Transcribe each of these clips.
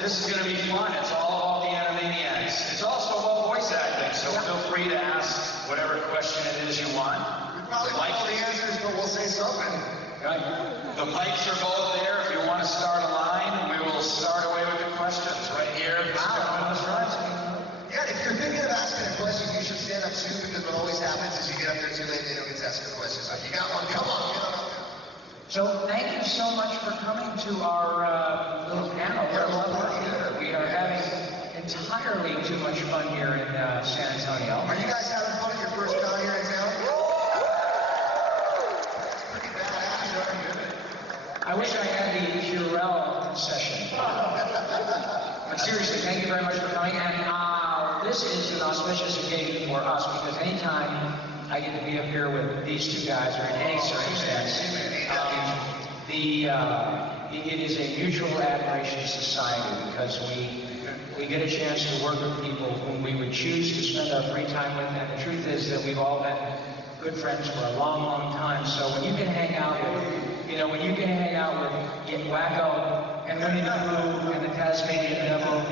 This is going to be fun. It's all about the Animaniacs. It's also about voice acting, so feel free to ask whatever question it is you want. We probably like the answers, but we'll say something. Right. The mics are both there. If you want to start a line, we will start away with the questions right here. Yeah, if you're thinking of asking a question, you should stand up soon, because what always happens is you get up there too late and they don't get to ask a question. So if you got one, come on, get on up there. So thank you so much for coming to our little panel. We are having entirely too much fun here in San Antonio. Are you guys having fun at your first con here in town? That's pretty badass, aren't you? I wish I had the Purell session. But seriously, thank you very much for coming. And this is an auspicious occasion for us, because anytime I get to be up here with these two guys, or in any circumstance, it is a mutual admiration society, because we get a chance to work with people whom we would choose to spend our free time with, and the truth is that we've all been good friends for a long, long time. So when you can hang out with, when you can hang out with Yakko and Winnie the Pooh and the Tasmanian Devil,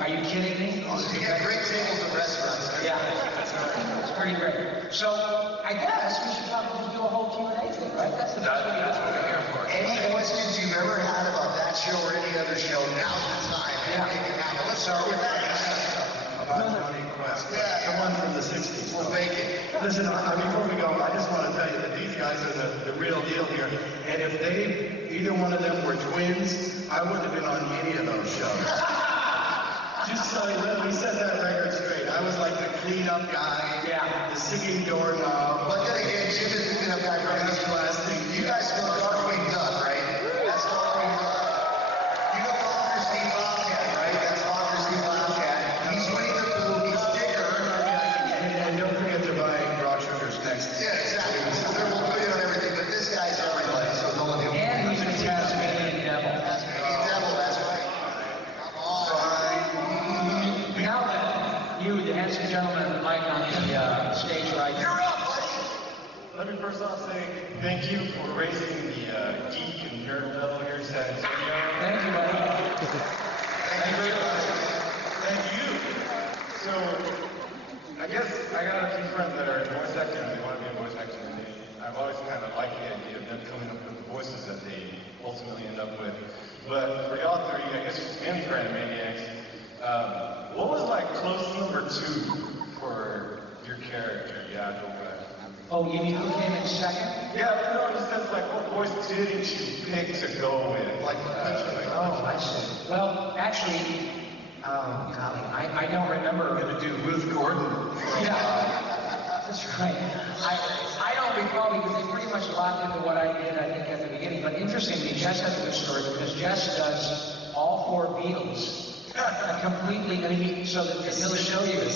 are you kidding me? You get great tables at restaurants. Yeah, it's pretty great. So I guess we should probably do a whole Q&A thing, right? That's the best way to do it. Any questions you've ever had about that show or any other show, now's the time. Yeah. Let's start with that. About Johnny Quest. Yeah. The one from the 60s. We'll make it. Listen, before we go, I just want to tell you that these guys are the real deal here. And if either one of them were twins, I wouldn't have been on any of those shows. Just so we set that record straight. I was like the cleanup guy, the singing doorknob. But then again, Jim is the cleanup guy for this plastic. You guys know Darkwing Duck, right? That's Darkwing Duck. You know Dr. Steve Bobcat, right? That's Dr. Steve Bobcat. He's Winnie the Pooh. He's Dicker. And don't forget to buy raw sugars next. Yeah, exactly. We'll put it on everything, but this guy's everybody, so don't let him. And he's the Tasmanian Devil. Tasmanian Devil, that's right. Come on. Now then, you, the handsome gentleman with the mic on the stage right here. You're up, buddy. Let me first off say thank you for raising the geek and nerd level here in San Antonio. Thank you, buddy. Thank you very much. Thank you. So, I guess I got a few friends that are in voice acting and they want to be in voice acting. And I've always kind of liked the idea of them coming up with the voices that they ultimately end up with. But for y'all three, I guess and for Animaniacs, what was like close number 2 for your character, Yakko? Oh, you mean who came in second? Yeah, no, in the sense like what voice didn't you pick to go with? Oh, I see. Well, actually, golly, I don't remember. I'm gonna do Ruth Gordon. Yeah, that's right. I don't recall, because they pretty much locked into what I did, I think, at the beginning. But interestingly, Jess has a good story, because Jess does all 4 Beatles completely. So that he'll show you.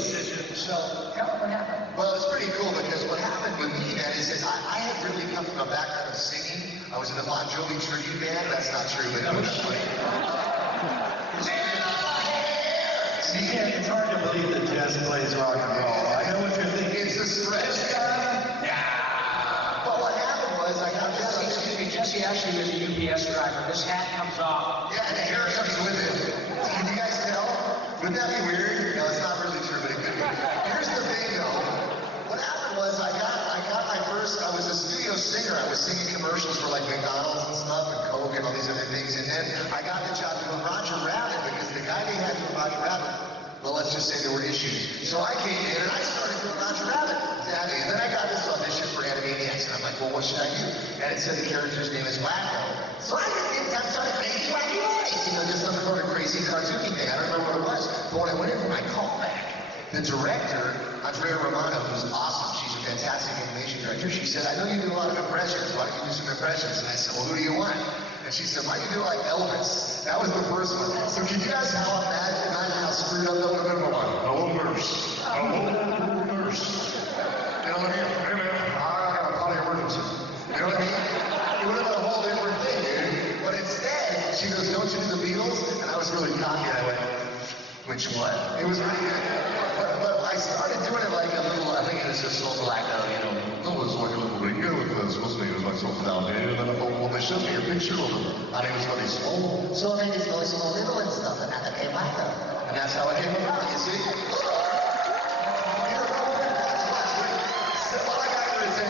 So tell me what happened. Well, it's pretty cool, because what happened with me then is I had really come from a background of singing. I was in the Bon Jovi tribute band. That's not true, but that's funny. It's hard to believe that Jess plays rock and roll. I know what you're thinking. It's the stretch. Yeah. actually is a UPS driver. This hat comes off. Yeah, and the hair comes with it. Can you guys tell? Wouldn't that be weird? No, it's not really true, but it could be. Here's the thing, though. What happened was I got my first. I was a studio singer. I was singing commercials for like McDonald's and stuff, and Coke and all these other things. And then I got the job doing Roger Rabbit because the guy they had doing Roger Rabbit. Well, let's just say there were issues. So I came in and I started doing Roger Rabbit. Daddy. And then I got this audition for Animaniacs, and I'm like, well, what should I do? And it said the character's name is Yakko. So I just did some sort of crazy wacky voice, just some sort of crazy cartoony thing. I don't remember what it was. But when I went in for my callback, the director, Andrea Romano, who's awesome, she's a fantastic animation director, she said, I know you do a lot of impressions. Why don't you do some impressions? And I said, well, who do you want? And she said, why don't you do like Elvis? That was the first one. So can you guys imagine how screwed up that would have been? Hello, nurse. Hello, nurse. You know what I mean? Hey, man, I got a potty emergency. You know what I mean? It would have been a whole different thing, dude. But instead, she goes, don't you do the Beatles? And I was really cocky. I went, which one? It was really good. But I started doing it like a little, I think it was just sort of like a, it was like a little Ringo because supposed to be, it was like sort of down here. And then I thought, well, they showed me a picture of him. And he was really small. So I made his voice a little and stuff. And I became Yakko. And that's how I came about, you see?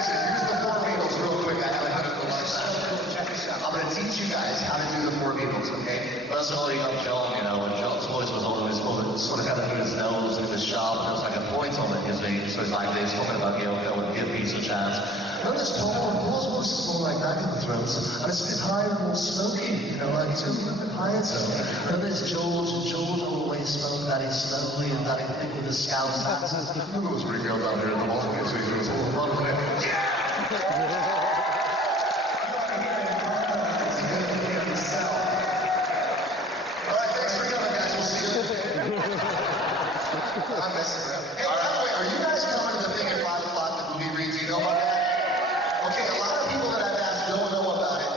Here's the four Beatles real quick. I haven't had it for a long time. Check this out. I'm going to teach you guys how to do the four Beatles, okay? First of all, you got John, when John's voice was on his sort of kind of through his nose and his sharp, and there was like a point on his name, so it's like this, talking about Yakko and give peace a chance. And this Paul's voice is more like that in the throats, and it's a bit higher and more smoky, like it's a little bit higher tone. And there's George, and George always spoke very slowly and very thick with the Scouse accent. There was Ringo down here in the bottom, so he was all fun with it. Yeah! I'm messing around. Hey, by the way, are you guys coming to the thing at 5 o'clock, the movie reads? You know about that? Okay, a lot of people that I've asked don't know about it.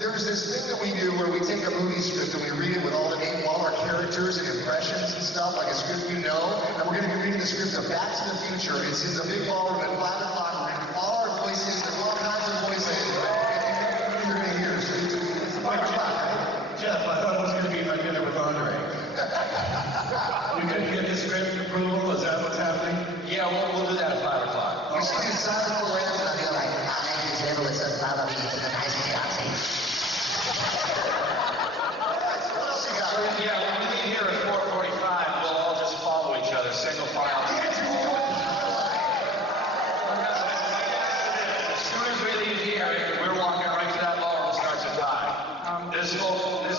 There's this thing that we do where we take a movie script and we read it with all our characters and impressions and stuff, like a script you know, and we're going to be reading the script of Back to the Future. It's in the big ballroom at 5 o'clock. We're going to do all our voices and all kinds of voices. You're going to hear, so it's 5 o'clock, right? Jeff, I thought it was going to be my dinner with Andre. You couldn't get the script approval? Is that what's happening? Yeah, we'll do that at 5 o'clock. You should do Silent Alarms and I'll be like, I just never was so proud of you to the nice fiancé. What else you got? Yeah, when we leave here at 4:45, we'll all just follow each other, single file. As soon as we leave here, we're walking right to that ballroom, starts at 5. This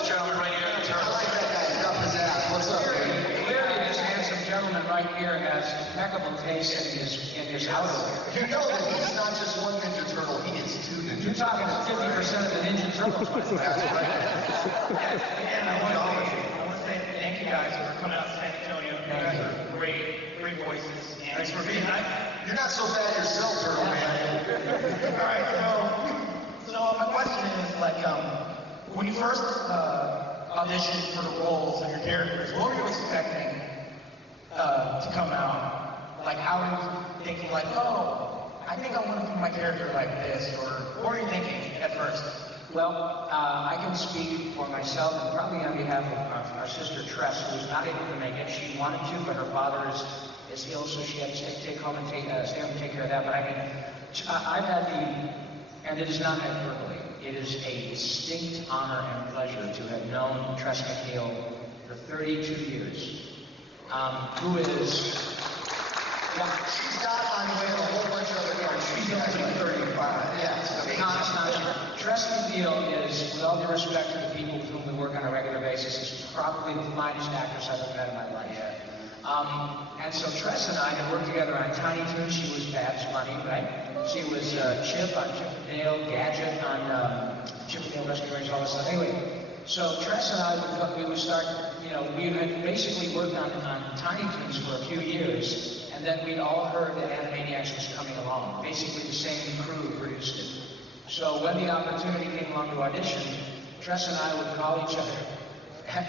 gentleman right here in the turn. I like that guy. He's up his ass. What's up, man? Clearly, this handsome gentleman right here has impeccable taste in his outerwear. You know that he's not just one Ninja Turtle, he is two Ninja You're talking to 50% of the Ninja Turtles, my friend. That's right. And I want to say thank you guys for coming out to San Antonio. You guys are great voices. And Thanks for being here. You're not so bad yourself, Turtle Man. All right, so my question is, when you first auditioned for the roles of your characters, what were you expecting to come out? Like, how were you thinking, I think I want to do my character like this, or what were you thinking at first? Well, I can speak for myself and probably on behalf of our sister Tress, who was not able to make it. She wanted to, but her father is ill, so she had to stay home and take care of that. But I've had and it is not hyperbole, it is a distinct honor and pleasure to have known Tress MacNeille for 32 years, who is... She's got on the way a whole bunch of other cards. She's only 35. Yeah, it's amazing. No, it's not true. Tress MacNeille is, with all due respect to the people with whom we work on a regular basis, is probably the finest actress I've ever met in my life. And so Tress and I had worked together on Tiny Toons. She was Babs Bunny, right? She was Chip on Chip and Dale, Gadget on Chip and Dale Rescue Rangers, all this stuff. Anyway, so Tress and I we would start, we had basically worked on Tiny Toons for a few years. And then we'd all heard that Animaniacs was coming along. Basically, the same crew produced it. So when the opportunity came along to audition, Tress and I would call each other.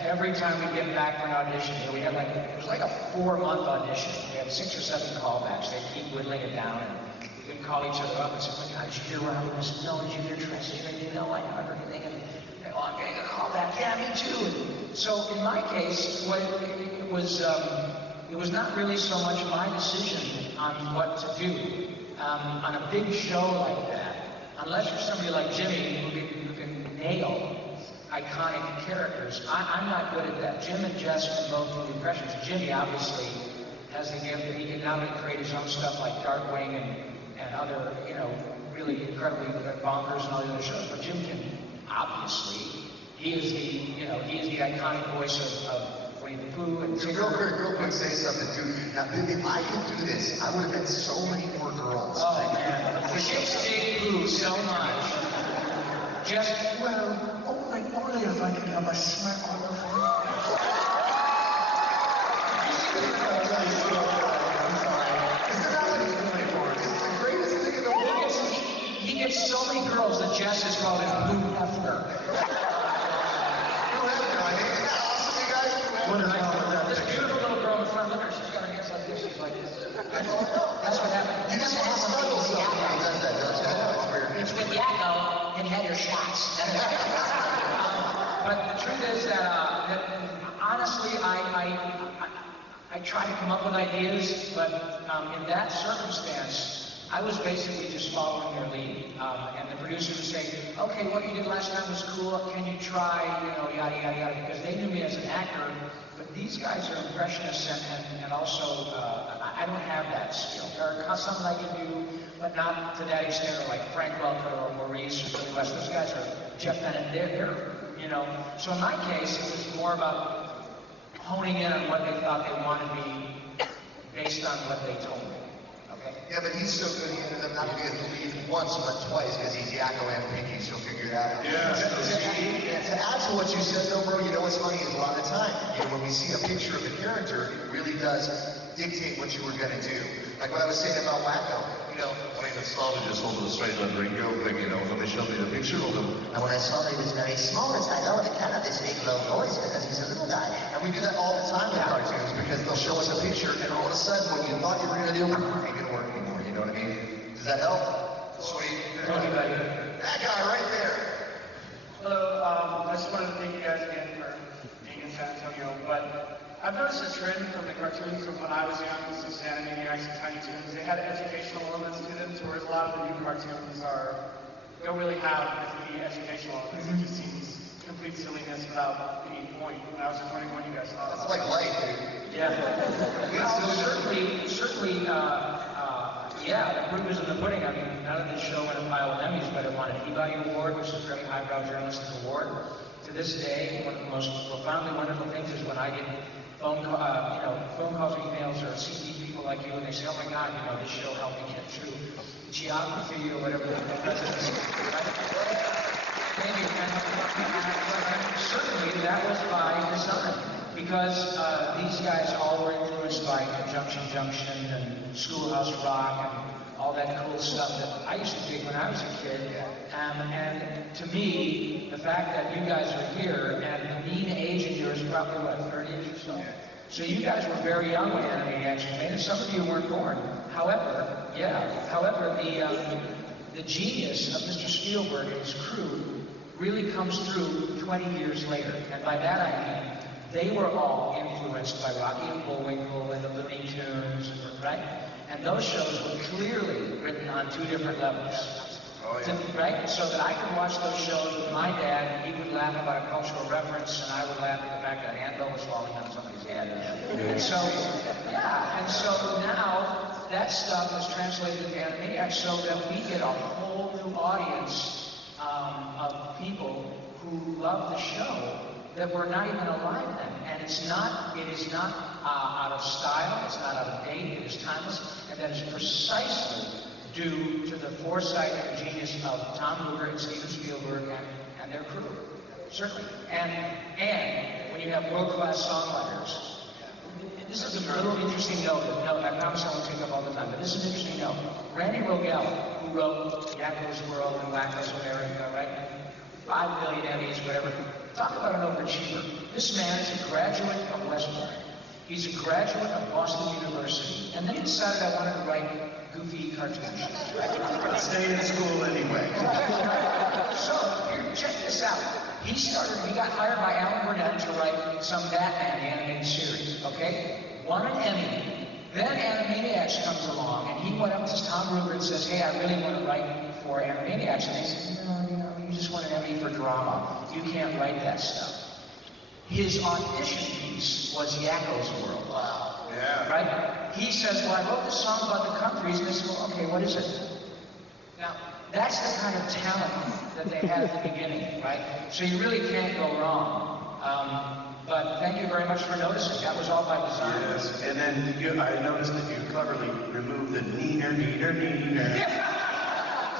Every time we'd get back for an audition, we had it was like a 4-month audition. We had 6 or 7 callbacks. They'd keep whittling it down, and we couldn't we'd call each other up and say, "Oh my God, did you hear what happened?" I said, "No, did you hear Tracy? No, I haven't heard anything." And they, "Oh, I'm getting a call back." "Yeah, me too." And so in my case, it was not really so much my decision on what to do. On a big show like that, unless you're somebody like Jimmy who can nail iconic characters, I'm not good at that. Jim and Jess can both do impressions. Jimmy obviously has the gift that he can not only create his own stuff like Darkwing and other, you know, really incredibly bonkers and all the other shows, but Jim can obviously, he is the iconic voice of Winnie the Pooh and So real quick, say something, dude. Now, if I could do this, I would have had so many more girls. Oh man, chicks dig Pooh so much. Just Well, only if I could have a smack on the face. I'm sorry. Isn't that what he's doing for us? It's the greatest thing in the world. he gets so many girls that Jess has called him Pooh Hefner. This beautiful little girl in front of her, she's got her hands like this, she's like this. That's what happened. You just want to struggle sometimes. He does that, don't you? That's weird. It's with Yakko and had your shots. But the truth is that honestly, I try to come up with ideas, but in that circumstance, I was basically just following their lead. And the producer would say, "Okay, what you did last time was cool. Can you try, you know, yada, yada, yada," because they knew me as an actor. But these guys are impressionists, and also, I don't have that skill. There are some I can do, but not to that extent, or like Frank Welker or Maurice or Billy West. Those guys are Jeff Bennett. They're, you know. So in my case, it was more about honing in on what they thought they wanted me based on what they told me. Okay? Yeah, but he's so good, he ended up not being able to leave once, but twice, because he's Yakko and Pinky, so figure it out. Yeah. To add to what you said, though, bro, you know what's funny is a lot of the time, you know, when we see a picture of a character, it really does dictate what you were going to do. Like what I was saying about Yakko, you know, I mean, it started just sort of a straight on Ringo thing, you know, when they showed me the picture of him. and when I saw that he was very small, it's like, oh, they kind of this big low voice because he's a little guy. And we do that all the time with cartoons because they'll show us a picture and all of a sudden what you thought you were going to do ain't going to work anymore, you know what I mean? Does that help? Sweet. That guy right there. Hello, I just wanted to thank you guys again for being in San Antonio, but I've noticed a trend from the cartoons from when I was young, since Animaniacs and Tiny Toons, they had educational elements to them, whereas a lot of the new cartoons don't really have as many educational elements. It just seems complete silliness without any point. And I was just wondering what you guys thought It's about like life, dude. Yeah. Well, certainly, yeah, the proof is in the pudding. I mean, none of this show won a pile of Emmys, but it won an Peabody Award, which is a very highbrow journalistic award. To this day, one of the most profoundly wonderful things is when I get phone calls or emails or see people like you, and they say, "Oh my God, you know, this show helped me get through geography or whatever the president's." Maybe, and certainly that was by design, because these guys all were influenced by Conjunction Junction and Schoolhouse Rock and all that cool stuff that I used to dig when I was a kid. And to me, the fact that you guys are here, and the mean age of yours is probably, what, 30-ish or so? So you guys were very young when Animaniacs was made, and some of you weren't born. However, the genius of Mr. Spielberg and his crew really comes through 20 years later. And by that I mean, they were all influenced by Rocky and Bullwinkle and the Looney Tunes, right? And those shows were clearly written on two different levels. Right? So that I could watch those shows with my dad, and he would laugh about a cultural reference, and I would laugh at the fact that an anvil was falling on somebody's head. And so, yeah, and so now that stuff is translated into Animaniacs so that we get a whole new audience of people who love the show that were not even alive then. And it is not out of style, it's not out of date, it is timeless, and that is precisely due to the foresight and genius of Tom Hooper and Steven Spielberg and their crew, certainly. And when you have world-class songwriters, this is a little interesting note. I promise I won't take up all the time, but this is an interesting note. Randy Rogel, who wrote Yakko's World and Wacko's America, right? 5 billion Emmys, whatever. Talk about an overachiever. This man is a graduate of West Point. He's a graduate of Boston University. And then he decided I wanted to write goofy cartoon shows. Staying in school anyway. So, here, check this out. He got hired by Alan Burnett to write some Batman animated series, okay? Won an Emmy. Then Animaniacs comes along, and he went up to Tom Ruger and says, hey, I really want to write for Animaniacs. And they said, no, you just want an Emmy for drama. You can't write that stuff. His audition piece was Yakko's World. Wow. Yeah. Right? He says, well, I wrote this song about the countries. And they said, well, okay, what is it? Now, that's the kind of talent that they had at the beginning, right? So you really can't go wrong. But thank you very much for noticing. That was all by design. Yes, and then I noticed that you cleverly removed the neener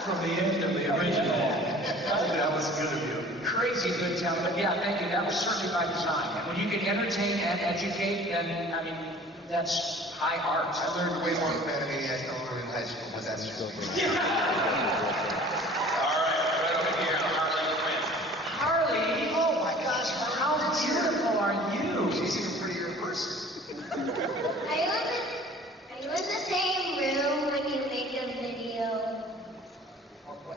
from the end of the original. That was good of you. Crazy good talent. But yeah, thank you. That was certainly by design. And when you can entertain and educate, then, I mean, that's high art. I learned way more from Animaniacs than I learned in high school, but that's still good. All right, right over here, Harley Quinn. Harley, oh my gosh, how beautiful are you? She's even prettier in person. Are you in the same room when you make a video?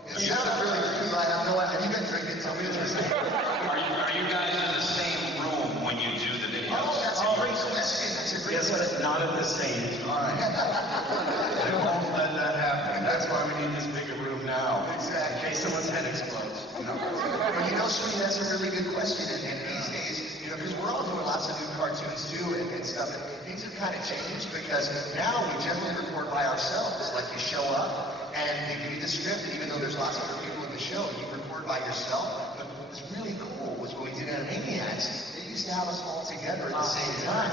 It sounded really good. I have no idea. Have you been drinking? Tell me the truth. Are you guys in the same room when you do the videos? Oh, that's a great question. That's a great question. Yes, but not at the same time. They won't let that happen. That's why we need this bigger room now. Exactly. In case someone's head explodes. Well, sweetie, that's a really good question. And these days, because we're all doing lots of new cartoons too and stuff, and things have kind of changed because now we generally record by ourselves. Like you show up and they give you the script, and even though there's lots of other people in the show, you record by yourself. But what was really cool was when we did Animaniacs, they used to have us all together at the same time.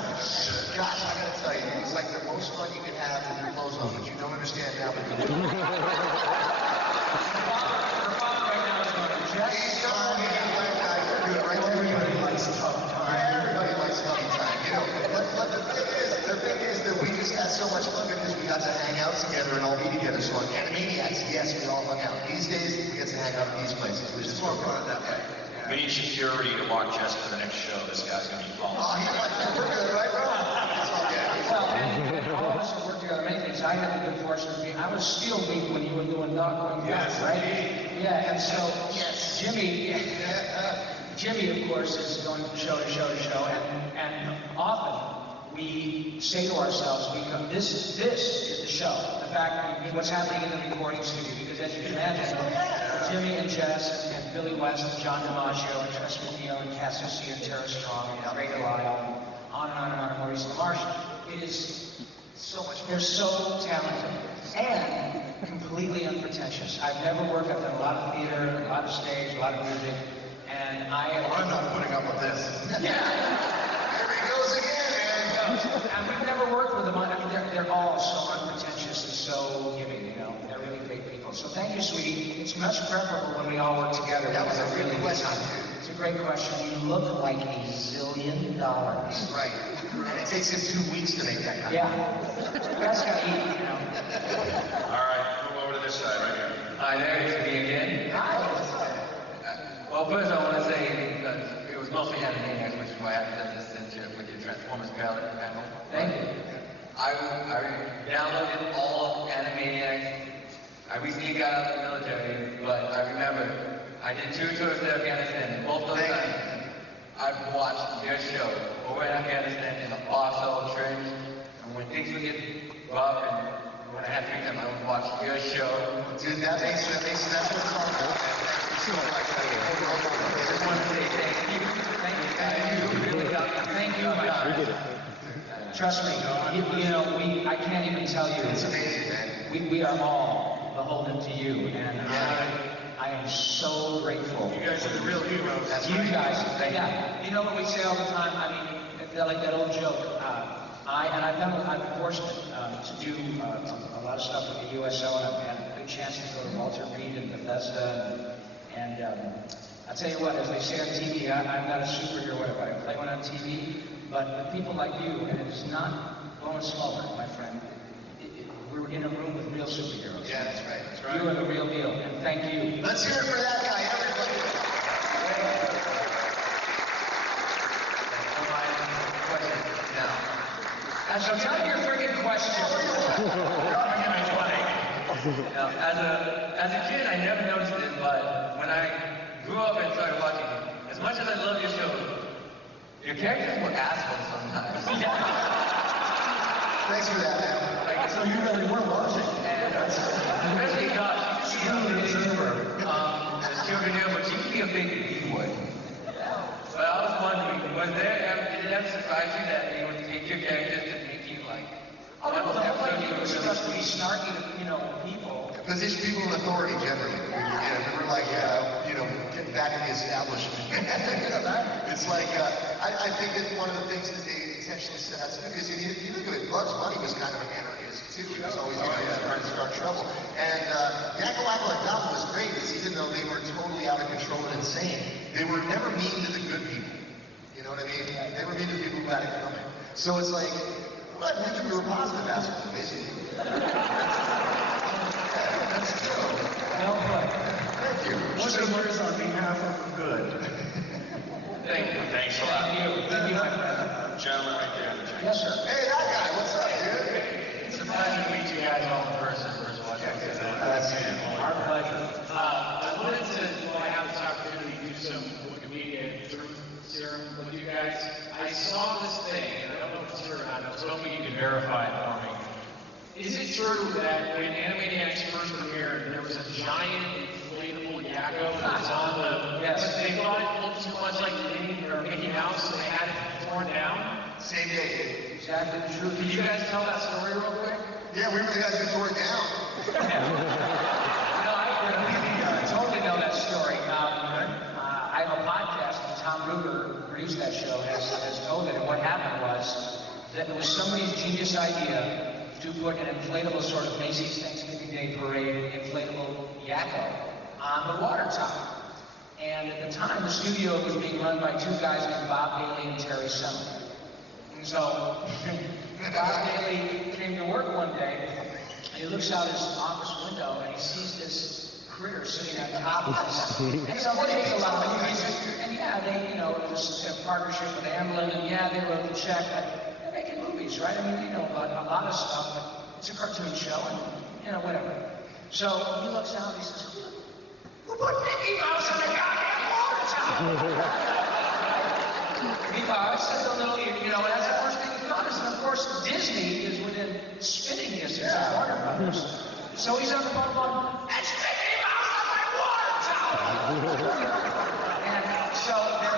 Gosh, I gotta tell you, it was like the most fun you could have with your clothes on, but you don't understand now, but you do. Everybody likes tough time. Everybody likes funny time, But the thing is that we just had so much fun because we got to hang out together and all be together. So on Animaniacs, yes, we all hung out. These days, we get to hang out at these places, which is more fun that way. We need security to walk Jess to the next show. This guy's gonna be falling. Oh, you're like, we're good, right, bro? It's all good. Well, all of us have worked together many things. I had the good fortune of being, I was Steel Week when you were doing Dog Yes, right? Yeah, and so Yes. Jimmy, of course, is going from show to show to show, and often we say to ourselves, this is the show. In fact, what's happening in the recording studio, because as you can imagine, Jimmy and Jess and Billy West and John DiMaggio and Tress McNeil and Cassius and Tara Strong and Ray Delisle and on and Maurice LaMarche. It is so much. They're so talented and completely unpretentious. I've never worked. I've done a lot of theater, a lot of stage, a lot of music, and I'm not putting up with this. Yeah. There he goes again, And we've never worked with them. I mean, they're all so unpretentious and so giving, They're really great people. So thank you, sweetie. It's much preferable when we all work together. That was a really good time. question. It's a great question. You look like $1 zillion. Right. And it takes him 2 weeks to make that kind Yeah. That's gotta eat, All right, move over to this side right here. Hi there, it's me again. Hi. Well, first I want to say that it was mostly Animaniacs, which is why I did this with your Transformers panel. Thank you. I downloaded all of Animaniacs. I recently got out of the military, but I remember I did 2 tours to Afghanistan. Both those times I've watched your show over in Afghanistan in the Paulsen trench, and when things would get rough and when I had free time, I would watch your show. Dude, that's what it's all about. Thank you so much. I just want to say thank you. Thank you, my friend. Trust me, I can't even tell you. It's amazing, man. We are all beholden to you, and I am so grateful. You guys are the real heroes. That's You right. guys, yeah. You know what we say all the time? I mean, like that old joke. I've been fortunate to do a lot of stuff with the USO, and I've had a good chance to go to Walter Reed and Bethesda, and I'll tell you what, as they say on TV, I'm not a superhero if I play one on TV, but people like you, and it's not blowing smoke, my friend. We're in a room with real superheroes. Yeah, that's right. That's right. You are the real deal, and thank you. Let's hear it for that guy, everybody. Now, So tell me your friggin' question. As a kid, I never noticed it, but when I grew up and started watching it, as much as I love your show, your characters were assholes sometimes. Thanks for that, man. Like, So you really were watching. especially Josh, you know, the children here, but you can be a big B-boy. But I was wondering, did it ever surprise you that they would take your characters and make you like? Oh, no, the whole idea was for us to be snarky to, people. Position people in authority generally. We were like, getting back in the establishment. It's like, I think that one of the things that they intentionally set out to do, because if you look at it, Bugs Bunny was kind of an anarchist too. He was always trying to start trouble. And Yakko was great, because even though they were totally out of control and insane, they were never mean to the good people. You know what I mean? They were mean to the people who had it coming. So it's like, well, I think we were positive assholes, basically. That's true. Well put. Thank you. What's the words on behalf of good? Thank you. Thanks a lot. Thank you, my friend. Gentleman right there. Yes, sir. Hey, that guy, what's up, dude? It's a pleasure to meet you guys all in person. First of all, That's Our pleasure. I wanted to, while I have this opportunity, do some Wikimedia truth serum with you guys. I saw this thing, and I don't know if it's true or not. I was hoping you could verify it for me. Is it true that when Animaniacs first premiered, there was a giant inflatable Yakko that was on the... Yes. But they thought it looked too much like Minnie or Mickey Mouse, so they had it torn down? Same day. Exactly the truth. Can you guys tell that story real quick? Yeah, we were the guys who tore it down. No, I totally know that story. I have a podcast, and Tom Ruger, who produced that show, has told it. And what happened was that it was somebody's genius idea to put an inflatable sort of Macy's Thanksgiving Day Parade inflatable Yakko on the water tower. And at the time, the studio was being run by two guys named Bob Bailey and Terry Sumner. And so, Bob Bailey came to work one day, and he looks out his office window, and he sees this critter sitting on top of this. And somebody makes a lot of movies, and yeah, they, it was a partnership with Amblin, and yeah, they wrote the check, but they're making movies, right? I mean, a lot of stuff, but it's a cartoon show, and, whatever. So he looks out, and he says, who put Mickey Mouse in the goddamn water tower? Because it's a little, that's the first thing he thought is, and of course, Disney is within spitting distance of Warner Brothers. So he's on the phone going, that's Mickey Mouse on my water tower! And so there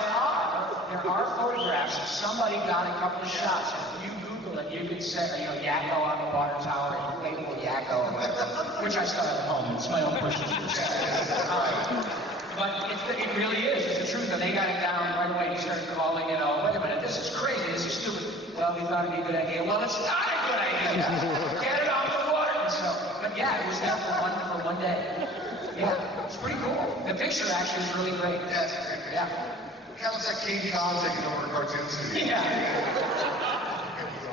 are photographs. Somebody got a couple of shots. If you Google it, you could say, Yakko on the water tower, inflatable Yakko, which I started at home. It's my own personal but it really is. It's the truth. And they got it down right away. He started calling, wait a minute, this is crazy. This is stupid. Well, we thought it'd be a good idea. Well, it's not a good idea. Get it off the water. And so, but yeah, it was there for one day. Yeah, it's pretty cool. The picture actually is really great. Yeah, it's great. Yeah. Kind of like King Kong taking over a cartoon studio. Yeah.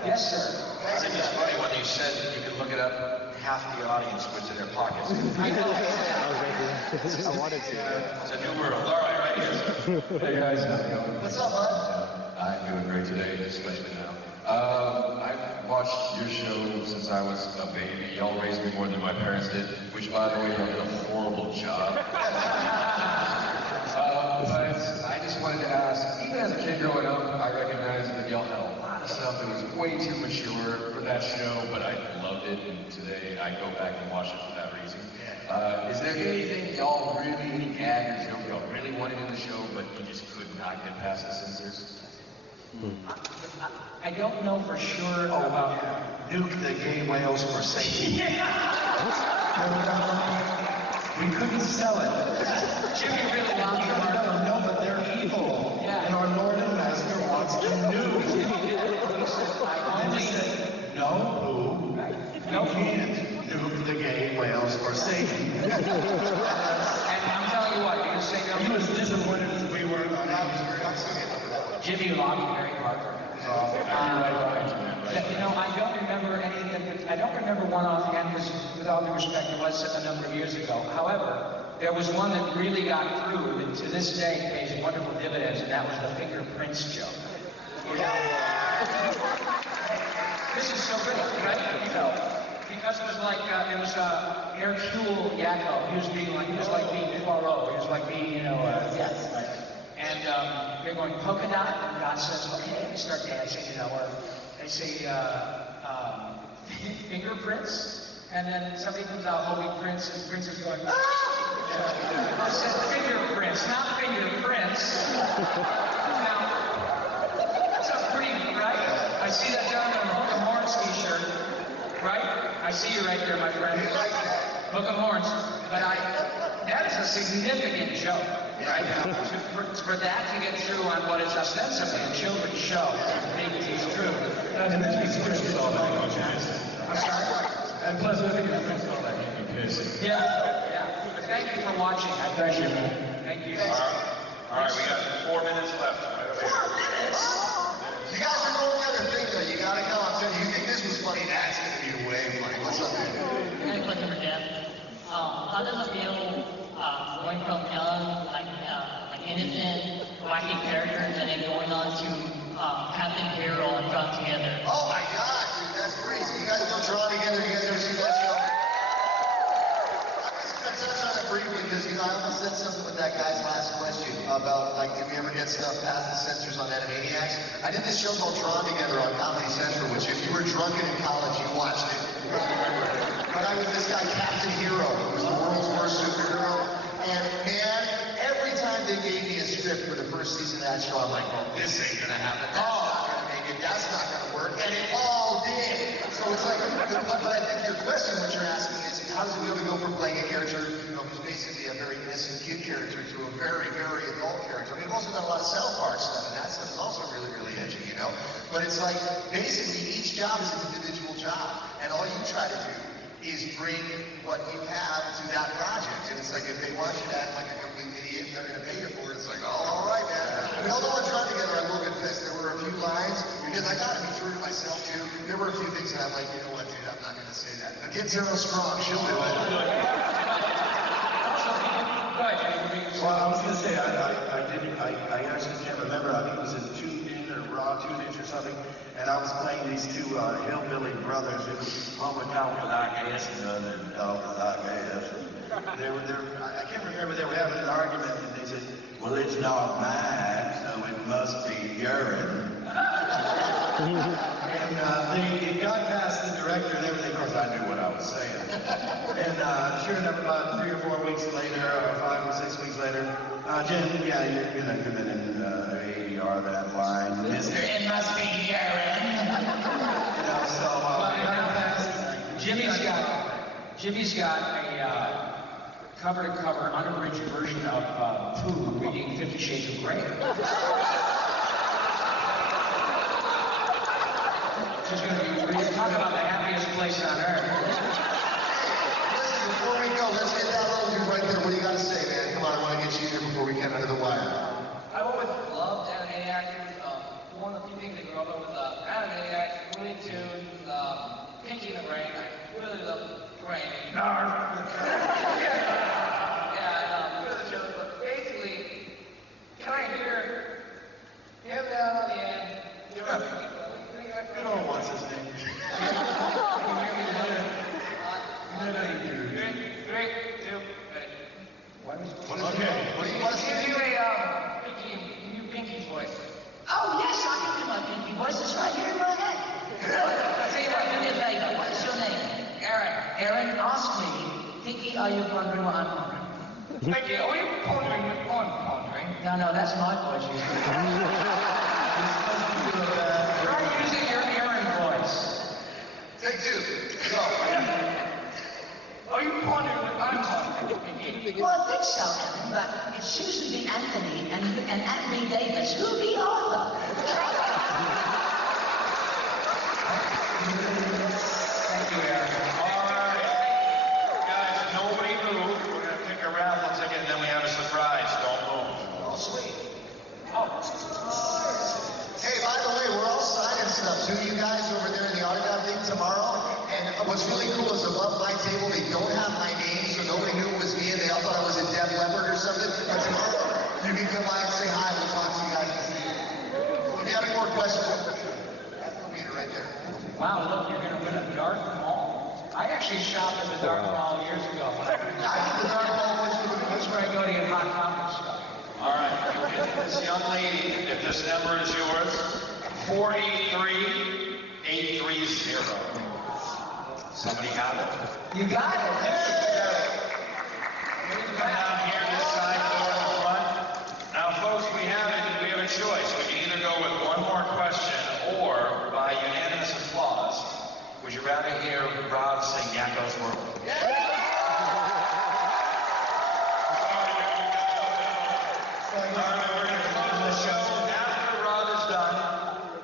Yes, sir. I think it's funny when you said that you could look it up, half the audience was in their pockets. I know. I wanted to. It's a new world. All right here. Hey guys, how's it going? What's up, bud? I'm doing great today, especially now. I've watched your show since I was a baby. Y'all raised me more than my parents did, which by the way, y'all did a horrible job. But I just wanted to ask, even as a kid growing up, I recognized that y'all had a lot of stuff that was way too mature for that show, but I loved it, and today I go back and watch it for that reason. Is there anything y'all really, any gag or joke y'all really wanted in the show, but you just could not get past the censors? I don't know for sure about Nuke the gay whales for safety. We couldn't sell it. Jimmy really wanted to learn. No, but they're evil. Yeah. And our Lord and Master wants to nuke. I And only he said, no, No. you can't nuke the gay whales for safety. And I'm telling you what, you're gonna say He no. was disappointed that we weren't on it. Jimmy lobbied very hard for it. I don't remember anything. I don't remember one offhand because, with all due respect, it was a number of years ago. However, there was one that really got through, and to this day pays wonderful dividends, and that was the fingerprints joke. This is so great, right? Because it was like, Hercule Yakko. He was like being Poirot. He was like being, yes. And they're going polka dot, and God says, okay, and start dancing, or they say fingerprints, and then somebody comes out holding Prince, and Prince is going, ah! I said fingerprints, not fingerprints. Now, that's a pretty, right? I see that down on the Hook 'em Horns t-shirt, right? I see you right there, my friend. Hook 'em Horns. But that is a significant joke, right? For that to get through on what is ostensibly a children's show, I think is true. And then he switched it all like I'm sorry? And plus, I think his friends all that made me pissed. Yeah. But thank you for watching. I appreciate it. Thank you. All right, we got 4 minutes left. 4 minutes? You guys are going the other thing, though. You gotta go. I'm telling you, you think this was funny? That's gonna be way funny. What's up, man? I have a question for Jeff. How does it feel going from young, like innocent, wacky characters, and then going on to Captain Hero and Drawn Together? Oh my God, dude, that's crazy. You guys don't draw together. You guys ever see that show? I'm just gonna touch on it briefly because I almost said something with that guy's last question about did we ever get stuff past the censors on Animaniacs? I did this show called Drawn Together on Comedy Central, which if you were drunken in college, you watched it. You probably remember it. But I was this guy, Captain Hero, who was the world's worst superhero. And man, every time they gave me a script for the first season of that show, I'm like, oh, this ain't gonna happen. That's not gonna make it. That's not gonna work. And it all did. So it's like, but I think your question, what you're asking is, how does it feel to go from playing a character, who's basically a very innocent kid character to a very, very adult character? I mean, we've also done a lot of South Park stuff, and that stuff is also really, really edgy, But it's like, basically, each job is an individual job, and all you try to do is bring what you have to that project. And it's like, if they want you to act like a complete idiot, they're gonna pay you for it. It's like, oh, all right, man. We all know we're trying together. I will confess, there were a few lines, because I gotta be true to myself, too. There were a few things that I'm like, you know what, dude, I'm not gonna say that. But Kid Zero strong, she'll do it. Well, I was gonna say, I actually can't remember. I think it was in Tune In or Raw Tunage or something. And I was playing these two hillbilly brothers. It was one would count with I guess and the other count with I guess. I can't remember, they were having an argument and they said, well, it's not mine, so it must be urine. And it got past the director and everything. Of course, I knew what I was saying. And sure enough, about 3 or 4 weeks later, or 5 or 6 weeks later, Jim, yeah, you're gonna come in and ADR that line. It must be urine. Jimmy's got a cover-to-cover, unabridged version of Pooh reading 50 Shades of Grey. Which is going to be great. Talk about the happiest place on earth. Listen, before we go, let's get that little dude right there. What do you got to say, man? Come on, I want to get you here before we get under the wire. I've always loved Animaniacs. One of the few things I grew up with was Animaniacs, Looney Tunes, Pinky and the Brain. I really love Brain. Yeah, really the shows, but basically, can I hear him down on the end? You know what's his name? What do you want to say? Give you a Pinky's voice. Oh, yes, I can do my pinky voice. It's right here in my head. I'll tell you what, do me a favor. What is your name? Aaron. Aaron, ask me, Pinky, are you wondering what I'm wondering? Thank you. Are you pondering with pondering? No, that's my voice. Try using your Aaron voice. Take 2. Go. Are you pondering with I'm pondering? Well, I think so, Aaron, but it's usually Anthony and Anthony Davis. Who be Arthur? Thank you, Aaron. All right. Guys, nobody move. We're going to pick a raffle ticket and then we have a surprise. Don't move. Oh, sweet. Hey, by the way, we're all signing stuff too. You guys over there in the autograph thing tomorrow. And what's really cool is above my table, they don't have my name, so nobody knew it was me, and they all thought I was a Def Leppard or something. But tomorrow, you can come by and say hi. We'll talk to you guys this evening. If you have any more questions, that's the meter right there. Wow, look, you're going to win a Darth Maul. I Dark Ball years ago. I think the Dark Ball was That's where I go to get hot coffee stuff. All right, you get this young lady, if this number is yours, 483-830. Somebody have it? You got it. Come down here, this side door in the front. Now, folks, we have a choice. We can either go with one more question, or by unanimous applause, would you rather hear Rob sing Yakko's World? After Rob is done,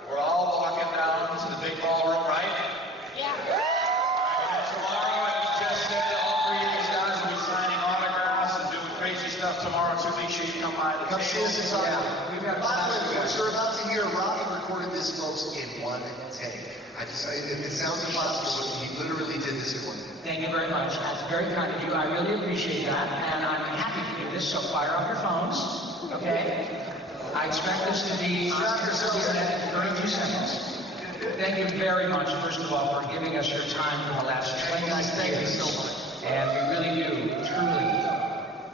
we're all walking down to the big ballroom, right? Yeah. And tomorrow, as Jess said, all three of these guys will be signing autographs and doing crazy stuff tomorrow, so make sure you come by the Come see us table. inside. Yeah, we've got By the way, what you're about to hear, Robbie recorded this, folks, in one take. It sounds impossible, but he literally did this in one take. Thank you very much. That's very kind of you. I really appreciate that, and I'm happy to do this. So fire up your phones, okay? I expect this to be on the internet in 32 seconds. Thank you very much, first of all, for giving us your time for the last 20 years. Thank you so much. And we really do, truly,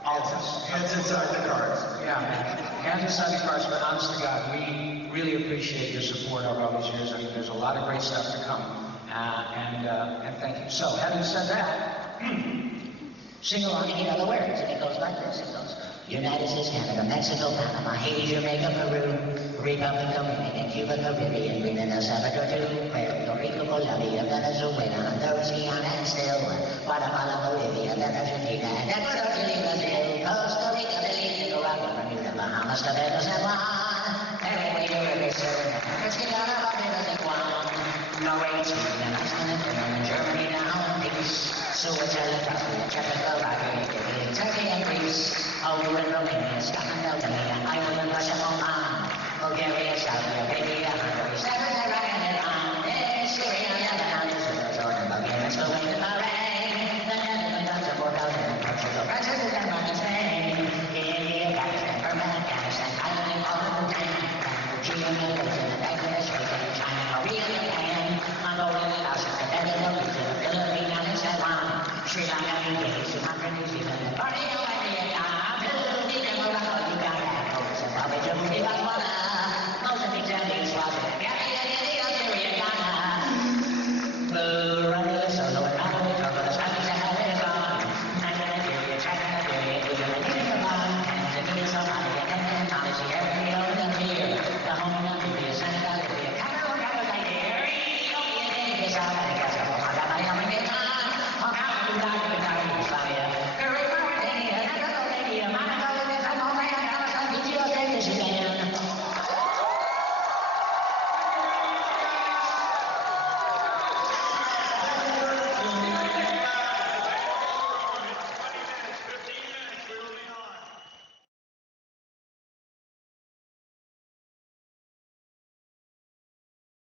all of us. Hands inside the cards. Yeah, man. Hands inside the cards, but honest to God, we really appreciate your support over all these years. I mean, there's a lot of great stuff to come, and thank you. So, having said that, Sing along and you know the words, and it goes like this. It goes, United States, Canada, Mexico, Panama, Haiti, Jamaica, Peru, Republic, Dominican, Cuba, Caribbean, Grenada, El Salvador, Puerto Rico, Colombia, Venezuela, Honduras, Guyana, and still Guatemala, Bolivia, then Argentina, and Ecuador, Chile, Brazil, Costa Rica, Belize, Nicaragua, Bermuda, Bahamas, Barbados, and Guam, Paraguay, Uruguay, Suriname, Guyana, Barbados, and Guam, Norway, Sweden, Iceland, and Finland, Germany, now in peace. Switzerland, Austria, Czechoslovakia, Italy, Turkey, and Greece, Poland, Romania, Scotland, Albania, Ireland, Russia, Oman, Bulgaria, Saudi Arabia, Hungary, Serbia, Iraq, and Iran, Syria, Lebanon, Israel, Jordan, Bulgaria, Kuwait, and Bahrain, the Netherlands, Luxembourg, Belgium, Portugal, France, Denmark, and Spain, India, Pakistan, Burma, Afghanistan, Thailand, Poland, Bhutan, Cambodia, Malaysia, Bangladesh, China, Korea, Japan, Mongolia, Laos, Tibet, Malaysia, the Philippines, and Taiwan, Sri Lanka, India, Sumatra, New Zealand, and Borneo, and Vietnam, Philippines, Morocco, Uganda, Zimbabwe, Djibouti, Botswana, Mozambique, Zambia, Swaziland, Gambia, Guinea, Syria, Ghana,